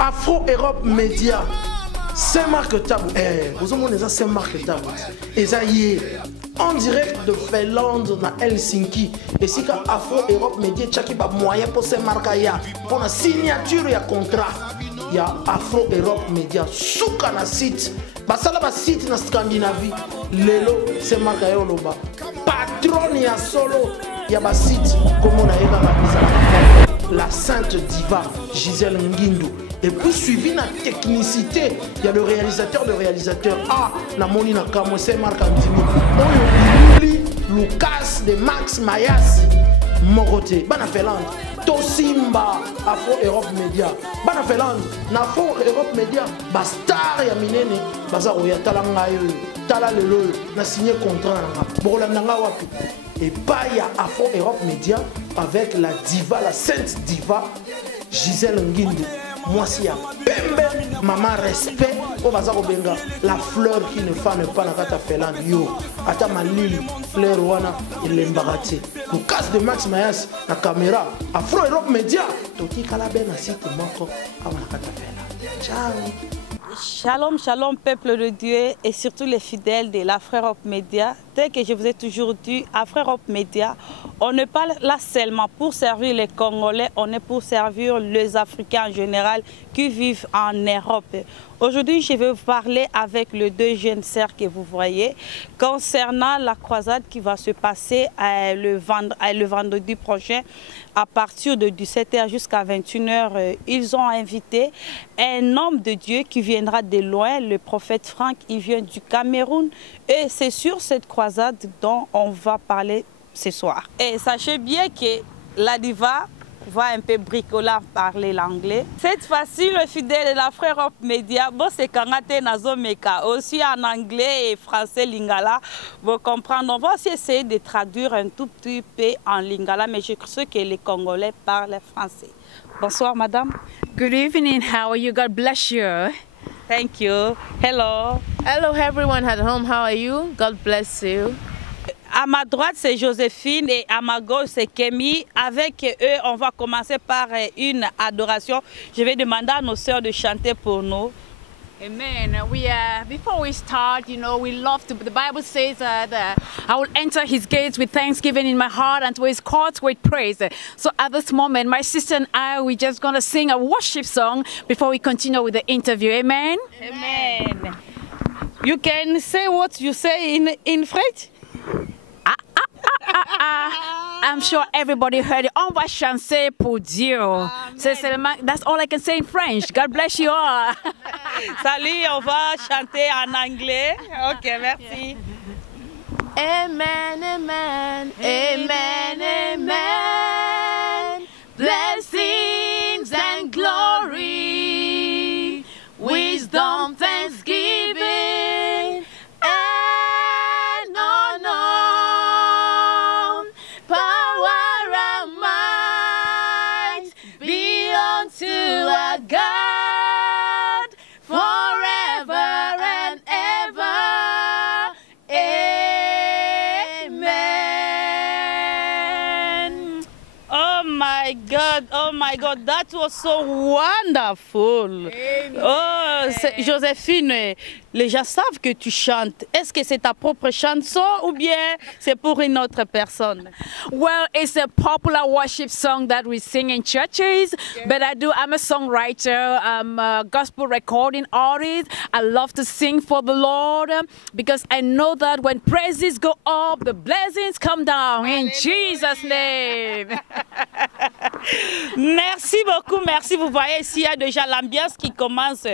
Afro Europe Média. C'est marketable. Vous avez dit c'est marketable. Et ça y est. En direct de Finlande à Helsinki. Et si Afro Europe Média, il y a moyen pour ces marques. Pour la signature, il y a contrat. Il y a Afro Europe Média. Sous le site. Ça là, site dans Scandinavie. Lelo, c'est marque Yoloba. Patron, il y a solo. Il y a un site. Comme on a eu la Sainte Diva, Gisèle Nguindou. Et puis suivi la technicité, il y a le réalisateur de réalisateur. Ah, la moni na kamo c'est Marc Antimi. Oyo Lucas de Max Mayas. Morote, bana Finlande. Tosimba, Afro Europe Média. Bana Finlande, na Afro Europe Média. Ba star ya minene, baza oya talanga yo. Tala lelo, na signé contrat nanga. Bola nanga wapi. Et pas il y a Afro Europe Média avec la diva, la sainte diva Gisèle Nguindou. Moi, si y a Pembe, maman respect, au bazar au benga, la fleur qui ne fane pas na kata Finlande, yo, ata malili, fleur wana, il l'embarraté. Le casse de Max Mayas, la caméra, Afro Europe Média, toti kalabe na site moko, awa na kata Finlande. Ciao. Shalom, shalom, peuple de Dieu et surtout les fidèles de l'Afro Europe Média. Tel que je vous ai toujours dit, Afro Europe Média, on ne parle là seulement pour servir les Congolais, on est pour servir les Africains en général qui vivent en Europe. Aujourd'hui, je vais vous parler avec les deux jeunes sœurs que vous voyez concernant la croisade qui va se passer le vendredi prochain à partir de 17h jusqu'à 21h. Ils ont invité un homme de Dieu qui viendra de loin, le prophète Franck, il vient du Cameroun et c'est sur cette croisade dont on va parler ce soir. Et sachez bien que la diva va un peu bricoler, parler l'anglais. Cette fois-ci, le fidèle de l'Afro Europe Média, bon, c'est Kangate Nazomeka, aussi en anglais et français lingala. Vous comprenez, on va aussi essayer de traduire un tout petit peu en lingala, mais je sais que les Congolais parlent français. Bonsoir, madame. Good evening. How are you? God bless you. Thank you. Hello. Hello, everyone at home. How are you? God bless you. À ma droite, c'est Joséphine et à ma gauche, c'est Kémy. Avec eux, on va commencer par une adoration. Je vais demander à nos sœurs de chanter pour nous. Amen. Before we start, you know, we love to. The Bible says that I will enter His gates with thanksgiving in my heart and to His courts with praise. So at this moment, my sister and I, we're just gonna sing a worship song before we continue with the interview. Amen. Amen. You can say what you say in French. I'm sure everybody heard it. On va chanter pour Dieu. That's all I can say in French. God bless you all. Salut, on va chanter en anglais. Ok, merci. Amen, amen, amen, amen. Blessings and glory, wisdom, thanksgiving. Oh my God, that was so wonderful. Amen. Oh, Joséphine, les gens savent que tu chantes. Est-ce que c'est ta propre chanson ou bien c'est pour une autre personne? Well, it's a popular worship song that we sing in churches, but I'm a songwriter, I'm a gospel recording artist. I love to sing for the Lord because I know that when praises go up, the blessings come down. In Jesus' name. Merci beaucoup, merci. Vous voyez ici, il y a déjà l'ambiance qui commence.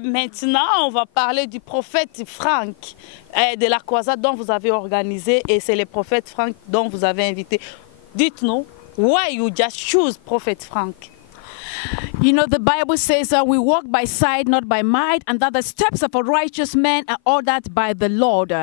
Maintenant, on va parler du prophète Franck, de la croisade dont vous avez organisé, et c'est le prophète Franck dont vous avez invité. Dites-nous, why you just choose Prophet Franck? You know, the Bible says we walk by sight, not by might, and that the steps of a righteous man are ordered by the Lord.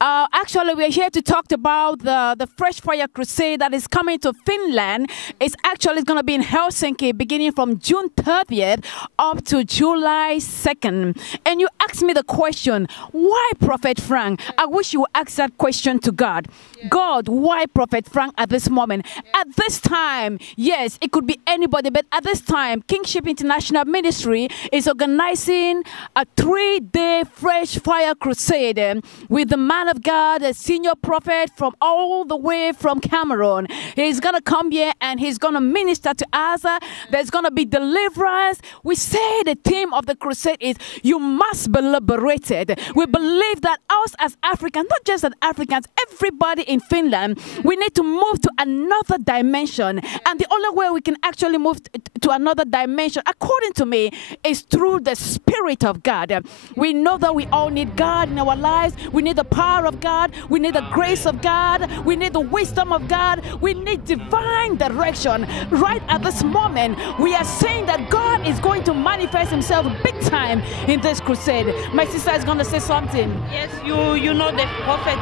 Actually, we're here to talk about the Fresh Fire Crusade that is coming to Finland. It's actually going to be in Helsinki beginning from June 30th up to July 2nd. And you asked me the question, why Prophet Frank? I wish you would ask that question to God. Yeah. God, why Prophet Frank at this moment? At this time, yes, it could be anybody, but at this time, time, Kingship International Ministry is organizing a 3-day fresh fire crusade with the man of God, a senior prophet from all the way from Cameroon. He's going to come here and he's going to minister to us. There's going to be deliverance. We say the theme of the crusade is, you must be liberated. We believe that us as Africans, not just as Africans, everybody in Finland, we need to move to another dimension. And the only way we can actually move to another dimension, according to me, is through the Spirit of God. We know that we all need God in our lives. We need the power of God. We need the grace of God. We need the wisdom of God. We need divine direction. Right at this moment, we are saying that God is going to manifest himself big time in this crusade. My sister is going to say something. Yes, you know the prophet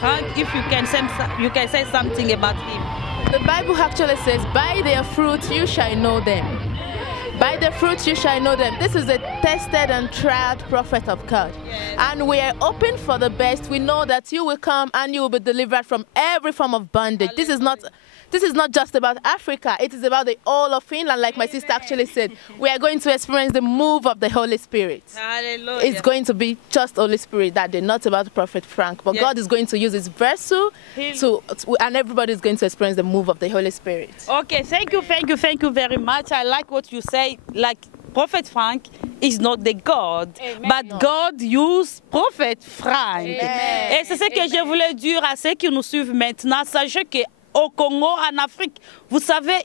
Frank, if you can say something about him. The Bible actually says, by their fruit you shall know them. By the fruits you shall know them. This is a tested and tried prophet of God. Yes. And we are open for the best. We know that you will come and you will be delivered from every form of bondage. This is not just about Africa. It is about the whole of Finland, like my sister actually said. We are going to experience the move of the Holy Spirit. Hallelujah. It's going to be just Holy Spirit that day, not about Prophet Frank. But yes, God is going to use his vessel and everybody is going to experience the move of the Holy Spirit. Okay, thank you very much. I like what you say. Like Prophet Frank is not the God, Amen. But God used Prophet Frank. Amen. Et c'est ce que je voulais dire à ceux qui nous suivent maintenant. Sachez que au Congo, en Afrique, vous savez,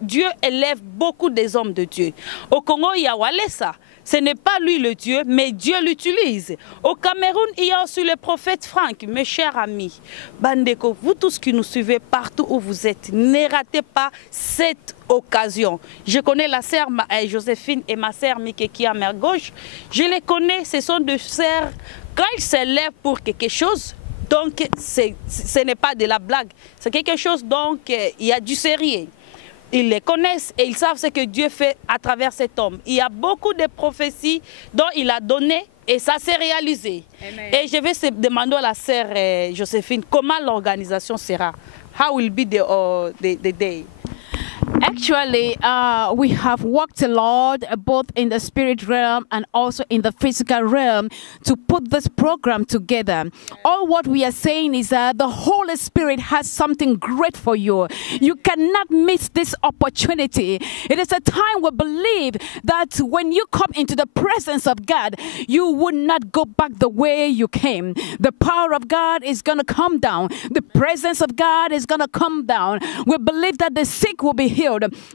Dieu élève beaucoup des hommes de Dieu. Au Congo, il y a Walesa. Ce n'est pas lui le Dieu, mais Dieu l'utilise. Au Cameroun, il y a aussi le prophète Frank, mes chers amis. Bandeko, vous tous qui nous suivez partout où vous êtes, ne ratez pas cette occasion. Je connais la sœur Joséphine et ma sœur Mickey qui est à ma gauche. Je les connais, ce sont deux sœurs. Quand ils se lèvent pour quelque chose, donc ce n'est pas de la blague. C'est quelque chose, donc il y a du sérieux. Ils les connaissent et ils savent ce que Dieu fait à travers cet homme. Il y a beaucoup de prophéties dont il a donné et ça s'est réalisé. Amen. Et je vais demander à la sœur Joséphine comment l'organisation sera. How will be the day? Actually, we have worked a lot, both in the spirit realm and also in the physical realm, to put this program together. All what we are saying is that the Holy Spirit has something great for you. You cannot miss this opportunity. It is a time we believe that when you come into the presence of God, you would not go back the way you came. The power of God is going to come down. The presence of God is going to come down. We believe that the sick will be healed.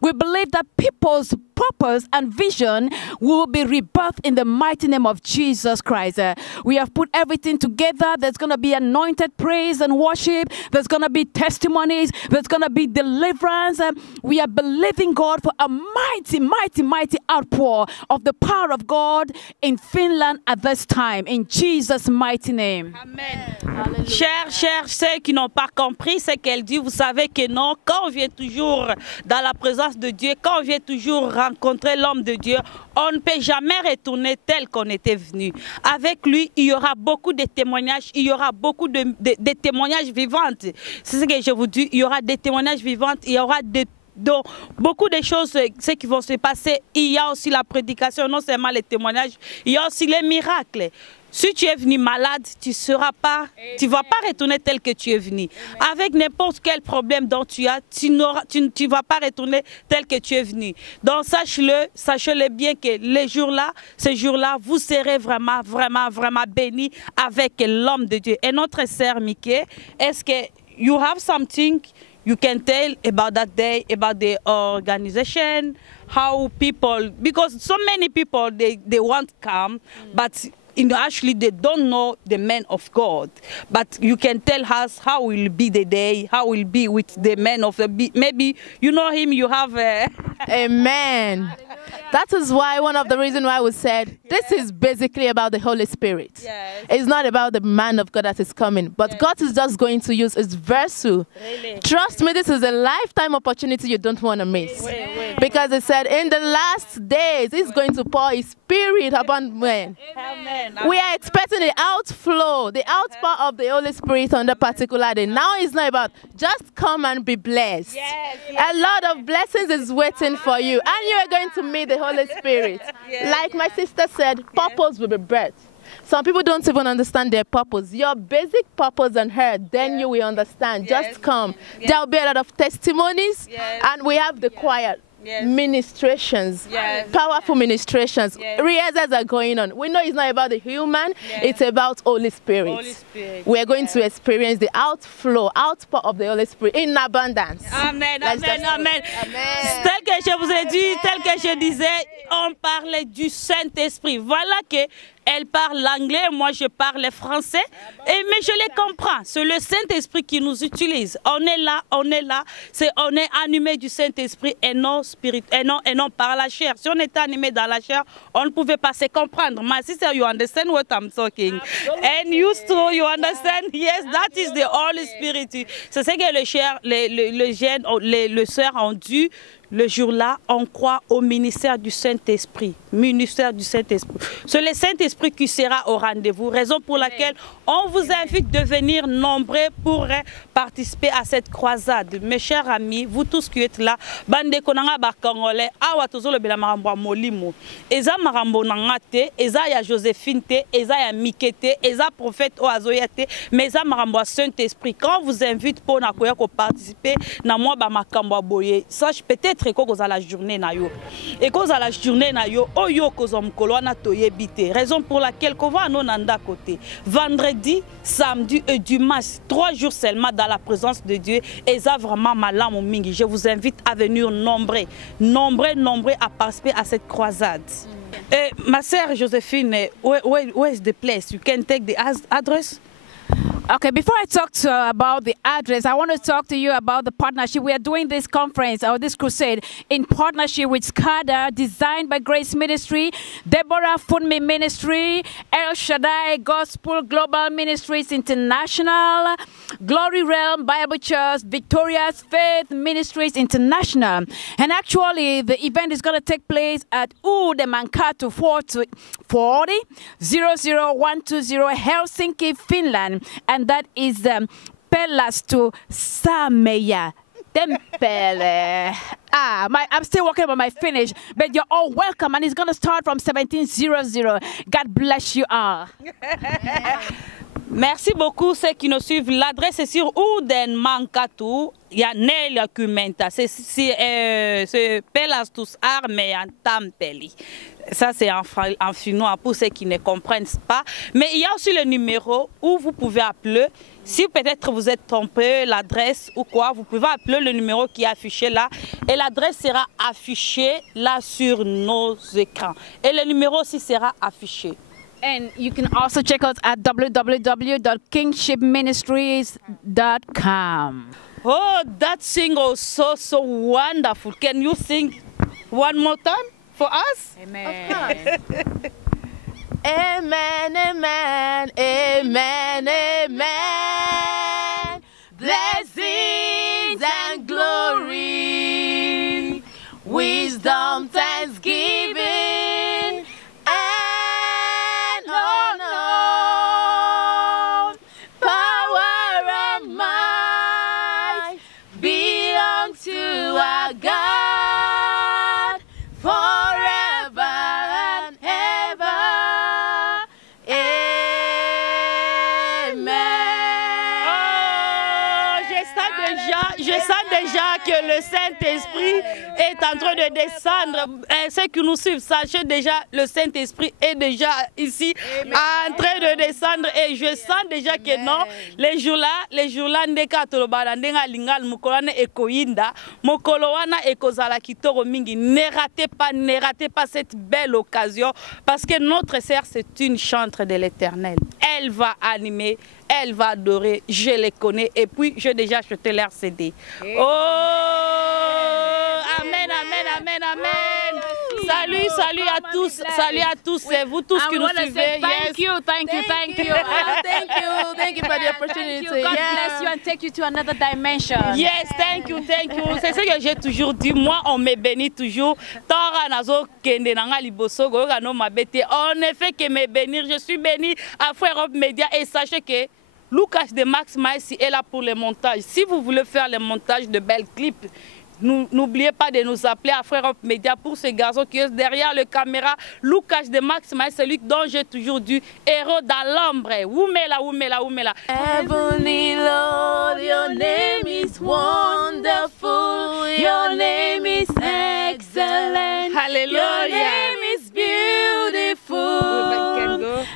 We believe that people's purpose and vision will be rebirthed in the mighty name of Jesus Christ. We have put everything together. There's going to be anointed praise and worship. There's going to be testimonies. There's going to be deliverance. We are believing God for a mighty, mighty, mighty outpour of the power of God in Finland at this time. In Jesus' mighty name. Amen. Chers, ceux qui n'ont pas compris ce qu'elle dit, vous savez que non, quand on vient toujours dans la présence de Dieu, quand on vient toujours rencontrer l'homme de Dieu, on ne peut jamais retourner tel qu'on était venu. Avec lui, il y aura beaucoup de témoignages, il y aura beaucoup de témoignages vivants. C'est ce que je vous dis, il y aura des témoignages vivants, il y aura donc, beaucoup de choses qui vont se passer. Il y a aussi la prédication, non seulement les témoignages, il y a aussi les miracles. Si tu es venu malade, tu ne vas pas retourner tel que tu es venu. Avec n'importe quel problème dont tu as, tu ne vas pas retourner tel que tu es venu. Donc sachez-le bien que ces jours-là, vous serez vraiment, vraiment, vraiment bénis avec l'homme de Dieu. Et notre sœur Mickey, est-ce que you have something you can tell about that day, about the organization, how people, because so many people, they want to come, but actually they don't know the man of God. But you can tell us how will be the day, how will be with the man of the, maybe you know him, you have Amen. That is why one of the reasons why we said this is basically about the Holy Spirit. Yes. It's not about the man of God that is coming, but God is just going to use his vessel. Really? Trust me, this is a lifetime opportunity you don't want to miss. Because it said in the last days, he's going to pour his spirit upon men. Amen. We are expecting the outflow, the outpour of the Holy Spirit on the particular day. Now it's not about just come and be blessed. Yes, A lot of blessings is waiting for you, and you are going to meet the Holy Spirit. Like my sister said, purpose will be birthed. Some people don't even understand their purpose. Your basic purpose on earth, then you will understand. Just come. There will be a lot of testimonies, and we have the choir. Ministrations, powerful ministrations, rehearsals are going on. We know it's not about the human, it's about Holy Spirit. We are going to experience the outpour of the Holy Spirit in abundance. Amen, amen, amen. Tel que je vous ai dit, tel que je disais, on parlait du Saint-Esprit. Voilà que elle parle l'anglais, moi je parle français, mais je les comprends. C'est le Saint-Esprit qui nous utilise. On est là, on est animé du Saint-Esprit et non par la chair. Si on était animé dans la chair, on ne pouvait pas se comprendre. My sister, you understand what I'm talking? Absolutely. And you too, you understand? Yes, that is the Holy Spirit. C'est ce que les sœurs ont dit. Le jour-là, on croit au ministère du Saint-Esprit. Ministère du Saint-Esprit. C'est le Saint-Esprit qui sera au rendez-vous. Raison pour laquelle on vous invite de venir nombreux pour participer à cette croisade. Mes chers amis, vous tous qui êtes là, bande konanga ba Congolais, awa tozolo bela marambo molimo. Eza marambo nangate, eza ya Joséphine te, eza ya Mikete, eza prophète o azoyate, mais eza marambo Saint-Esprit. Quand on vous invite pour na koya ko participer na moi ba makambo boye, sache peut-être que la journée na yo. Et cause à la journée na yo, oyo kozom kolwana toyebite. Raison pour laquelle qu'on va non anda côté. Vendredi, samedi et dimanche, 3 jours seulement dans la présence de Dieu. Et ça vraiment malam au mingi. Je vous invite à venir nombreux à participer à cette croisade. Ma sœur Joséphine, where is the place? You can take the address. Okay, before I talk about the address, I want to talk to you about the partnership. We are doing this conference or this crusade in partnership with SCADA, designed by Grace Ministry, Deborah Funmi Ministry, El Shaddai Gospel Global Ministries International, Glory Realm Bible Church, Victoria's Faith Ministries International. And actually, the event is going to take place at Ude Mankatu 40 00120 Helsinki, Finland. And that is Pelastu Sameya Tempele. I'm still working on my Finnish, but you're all welcome, and it's going to start from 1700. God bless you all. Merci beaucoup ceux qui nous suivent. L'adresse est sur Uden Mankatu. Il y a Nelia Kumenta. C'est Pelastus Armeyan Tampeli. Ça, c'est en finnois pour ceux qui ne comprennent pas. Mais il y a aussi le numéro où vous pouvez appeler. Si peut-être vous êtes trompé, l'adresse ou quoi, vous pouvez appeler le numéro qui est affiché là. Et l'adresse sera affichée là sur nos écrans. Et le numéro aussi sera affiché. And you can also check us at www.kingshipministries.com. Oh, that single is so wonderful. Can you sing one more time for us? Amen. Amen, amen, amen, amen. Blessings and glory, wisdom, thanksgiving, and honor, power and might be unto our God forever and ever. Je sens déjà que le Saint-Esprit est en train de descendre. Ceux qui nous suivent, sachez déjà, le Saint-Esprit est déjà ici, en train de descendre. Et je sens déjà que non, les jours-là, ndeka tolobana ndenga lingal mukolane ekoinda, mokolowana ekozala kitoro mingi. Ne ratez pas cette belle occasion, parce que notre sœur, c'est une chantre de l'Éternel. Elle va animer, elle va adorer, je les connais, et puis j'ai déjà acheté leur CD. Oh, amen, amen, amen, amen. Salut, salut à tous, et vous tous qui nous suivez. Thank you. Thank you for the opportunity. God bless you and take you to another dimension. Yes, thank you. C'est ce que j'ai toujours dit. Moi, on me bénit toujours. En effet, que me bénir, je suis béni à Frère Europe Média et sachez que Lucas de Max Maïs est là pour les montages. Si vous voulez faire les montages de belles clips, n'oubliez pas de nous appeler à Frère Europe Média pour ce garçon qui est derrière le caméra. Lucas de Max Maïs, celui dont j'ai toujours dit héros dans l'ombre. Oumela. Heavenly Lord, your name is wonderful. Your name is excellent. Hallelujah. Your name is beautiful.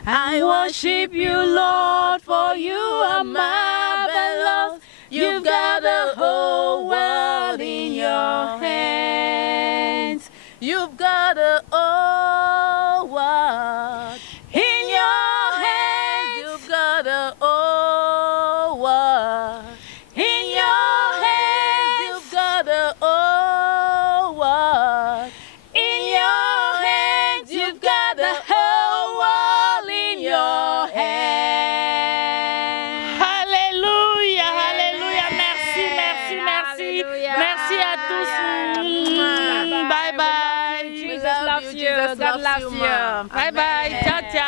I worship you, Lord, for you are marvelous. You've got the whole world in your hands. You've got the whole world in your hands. You've got the whole world in your hands. You've got the whole world in your hands. You've got the whole world in your hands. Alléluia. Merci à tous. Bye bye. Jesus loves you. God loves you. Bye bye. Ciao.